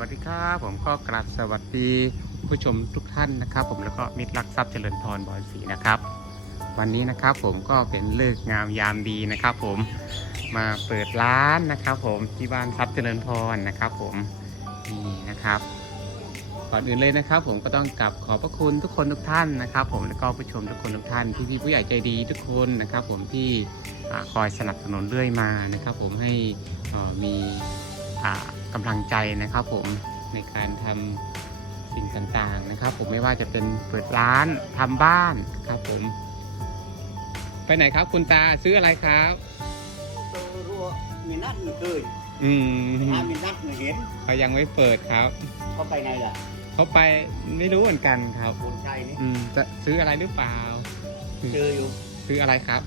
วัสดีครับผมก็กราบสวัสดีผู้ชมทุกท่านนะครับ ผมแล้วก็มิตรรักทรัพย์เจริญพรบอยสีนะครับ วันนี้นะครับผมก็เป็นเลิกงามยามดีนะครับ ผมมาเปิดร้านนะครับ ผมที่บ้านทรัพย์เจริญพรนะครับ ผมนี่นะครับก่อนอื่นเลยนะครับ ผมก็ต้องกลับขอบพระคุณทุกคนทุกท่านนะครับ ผมแล้วก็ผู้ชมทุกคนทุกท่านที่พี่ผู้ใหญ่ใจดีทุกคนนะครับ ผมที่คอยสนับสนุนเรื่อยมานะครับ ผมให้มี กำลังใจนะครับผมในการทำสิ่งต่างๆนะครับ ผมไม่ว่าจะเป็นเปิดร้านทำบ้านครับผม ไปไหนครับคุณตาซื้ออะไรครับตัวรัวมีนัดมันเคยอืมถ้ามีนัดมันเห็นเขายังไม่เปิดครับเขาไปไหนล่ะเขาไปไม่รู้เหมือนกันครับคนชัยนี่อืมจะซื้ออะไรหรือเปล่าเจออยู่ซื้ออะไรครับ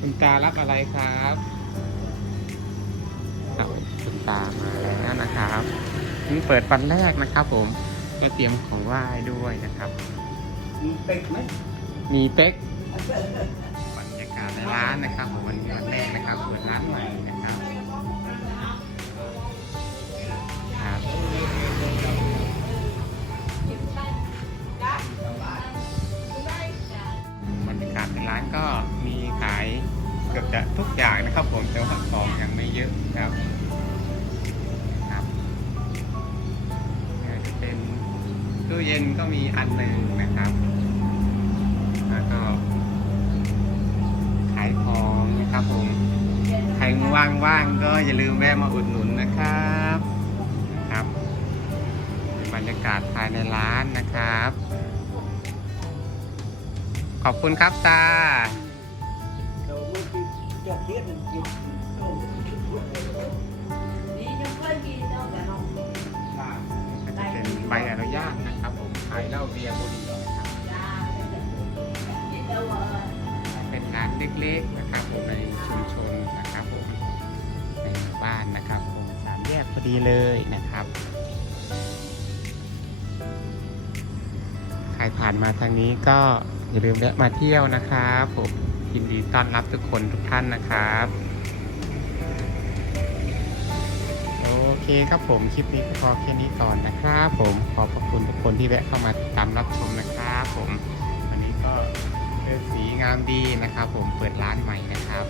คุณตารับอะไรครับครับคุณ ตามาแล้วนะครับนี่เปิดวันแรกนะครับ ผมก็เตรียมของไหว้ด้วยนะครับมีเป็ดไหมมีเป๊กบรรยากาศในร้านนะครับผมวันนี้วันแรกนะครับเปิดร้านใหม่นะครับครับบรรยากาศในร้านก็มีขายเกือบจะทุกอย่างนะครับผมแต่ว่าของยังไม่เยอะครับครับ ตู้เย็นก็มีอันหนึ่งนะครับ แล้วก็ ขายของนะครับผม ใครว่างๆก็อย่าลืมแวะมาอุดหนุนนะครับครับบรรยากาศภายในร้านนะครับ ขอบคุณครับตาเดี๋ยวมือที่เจ้าเทียนมันกินต้ม đi nhưng có gì đâu cả không ก็จะเป็นใบอนุญาตนะครับผมขายเหล้าเบียร์บุหรี่เป็นร้านเล็กๆนะครับผมในชุมชนนะครับผมในหมู่บ้านนะครับผมสามแยกพอดีเลยนะครับ ใครผ่านมาทางนี้ก็อย่าลืมแวะมาเที่ยวนะครับผมยินดีต้อนรับทุกคนทุกท่านนะครับ เคครับผม คลิปนี้ก็พอแค่นี้ก่อนนะครับผมขอบพระคุณทุกคนที่แวะเข้ามาติดตามรับชมนะครับผม วันนี้ก็เลือกสีงามดีนะครับ ผมเปิดร้านใหม่นะครับ